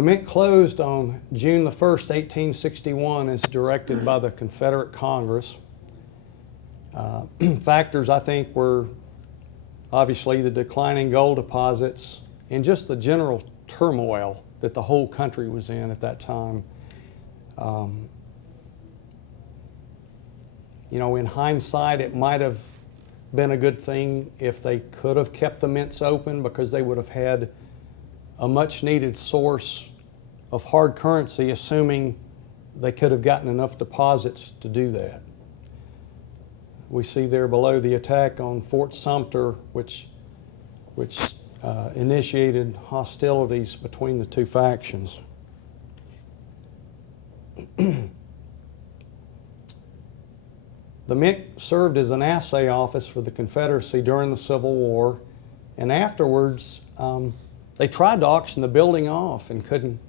The mint closed on June the 1st, 1861 as directed by the Confederate Congress. Factors, I think, were obviously the declining gold deposits and just the general turmoil that the whole country was in at that time. You know, in hindsight, it might have been a good thing if they could have kept the mints open, because they would have had a much needed source of hard currency, assuming they could have gotten enough deposits to do that. We see there below the attack on Fort Sumter, which initiated hostilities between the two factions. The mint served as an assay office for the Confederacy during the Civil War, and afterwards they tried to auction the building off and couldn't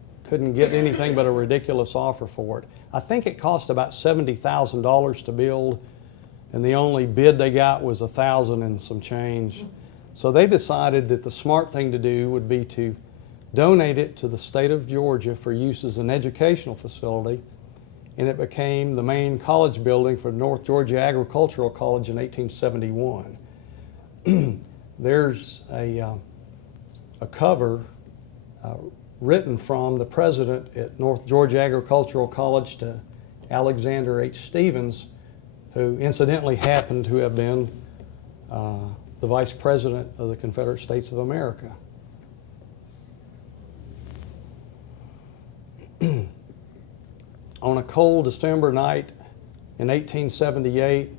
get anything but a ridiculous offer for it. I think it cost about $70,000 to build, and the only bid they got was $1,000 and some change. So they decided that the smart thing to do would be to donate it to the state of Georgia for use as an educational facility, and it became the main college building for North Georgia Agricultural College in 1871. There's a cover written from the president at North Georgia Agricultural College to Alexander H. Stevens, who incidentally happened to have been the Vice President of the Confederate States of America. On a cold December night in 1878,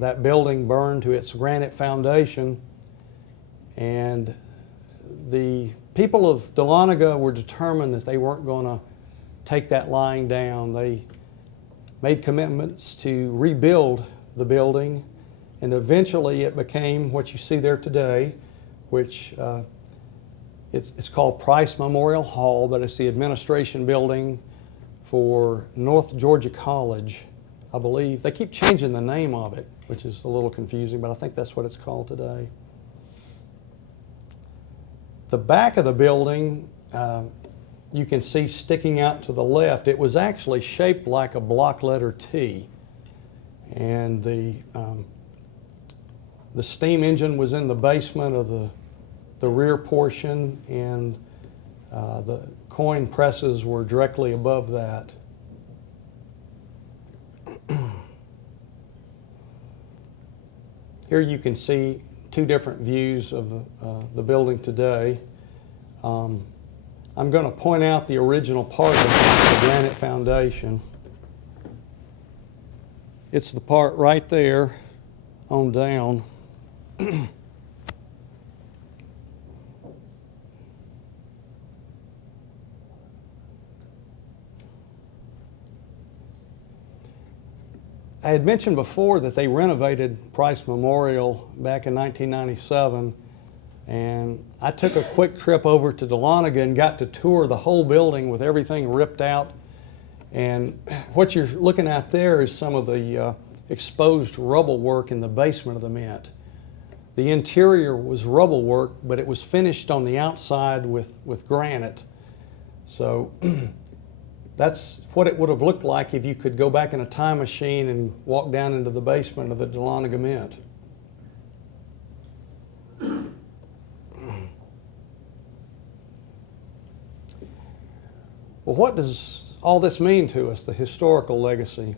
that building burned to its granite foundation, and the people of Dahlonega were determined that they weren't going to take that lying down. They made commitments to rebuild the building, and eventually it became what you see there today, which it's called Price Memorial Hall, but it's the administration building for North Georgia College, I believe. They keep changing the name of it, which is a little confusing, but I think that's what it's called today. The back of the building, you can see sticking out to the left, it was actually shaped like a block letter T. And the steam engine was in the basement of the rear portion, and the coin presses were directly above that. Here you can see two different views of the building today. I'm going to point out the original part of the granite foundation. It's the part right there on down. I had mentioned before that they renovated Price Memorial back in 1997, and I took a quick trip over to Dahlonega and got to tour the whole building with everything ripped out. And what you're looking at there is some of the exposed rubble work in the basement of the mint. The interior was rubble work, but it was finished on the outside with granite. So that's what it would have looked like if you could go back in a time machine and walk down into the basement of the Dahlonega Mint. Well, what does all this mean to us, the historical legacy?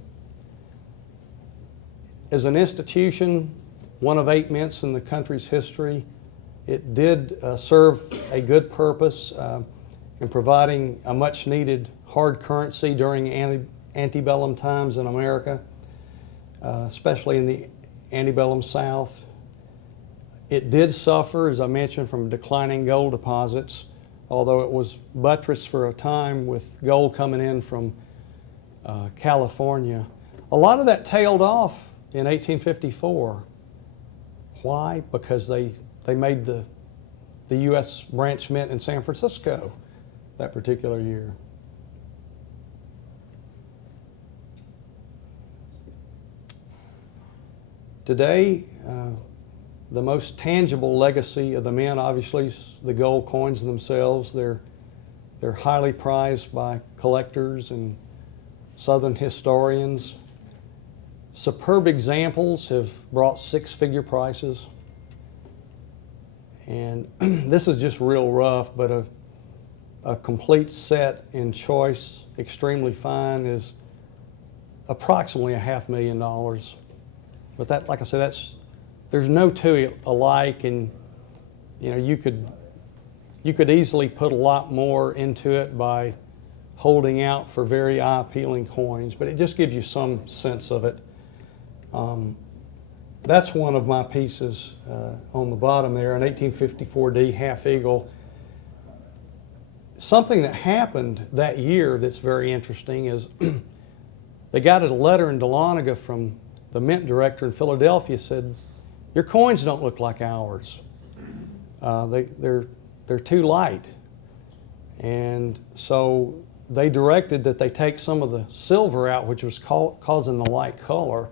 As an institution, one of 8 mints in the country's history, it did serve a good purpose in providing a much needed hard currency during antebellum times in America, especially in the antebellum South. It did suffer, as I mentioned, from declining gold deposits, although it was buttressed for a time with gold coming in from California. A lot of that tailed off in 1854. Why? Because they made the U.S. branch mint in San Francisco that particular year. Today, the most tangible legacy of the mint, obviously, is the gold coins themselves. They're They're highly prized by collectors and Southern historians. Superb examples have brought six-figure prices. And this is just real rough, but a complete set in choice, extremely fine, is approximately $500,000. But that, like I said, there's no two alike, and you know, you could easily put a lot more into it by holding out for very eye-appealing coins, but it just gives you some sense of it. That's one of my pieces on the bottom there, an 1854 D half eagle. Something that happened that year that's very interesting is they got a letter in Dahlonega from the mint director in Philadelphia, said, "Your coins don't look like ours. They're too light." And so they directed that they take some of the silver out, which was causing the light color.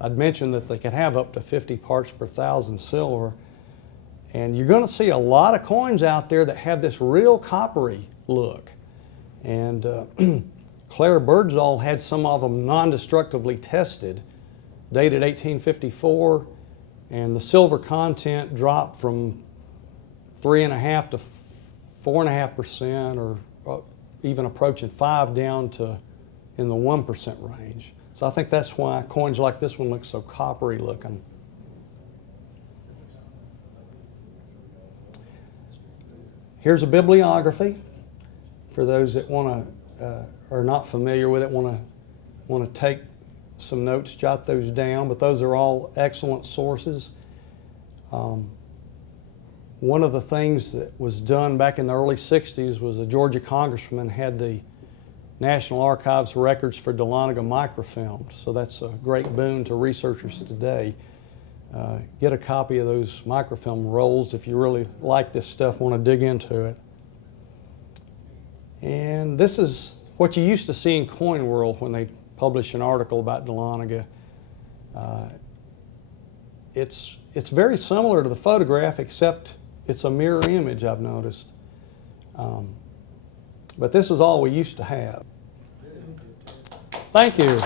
I'd mentioned that they could have up to 50 parts per thousand silver. And you're going to see a lot of coins out there that have this real coppery look. And Claire Birdsall had some of them non-destructively tested, dated 1854, and the silver content dropped from 3.5% to 4.5%, or even approaching 5%, down to in the 1% range. So I think that's why coins like this one look so coppery looking. Here's a bibliography for those that are not familiar with it, want to take some notes, jot those down, but those are all excellent sources. One of the things that was done back in the early 60s was a Georgia congressman had the National Archives records for Dahlonega microfilms, so that's a great boon to researchers today. Get a copy of those microfilm rolls if you really like this stuff, want to dig into it. And this is what you used to see in Coin World when they publish an article about Dahlonega. It's very similar to the photograph, except it's a mirror image, I've noticed. But this is all we used to have. Thank you.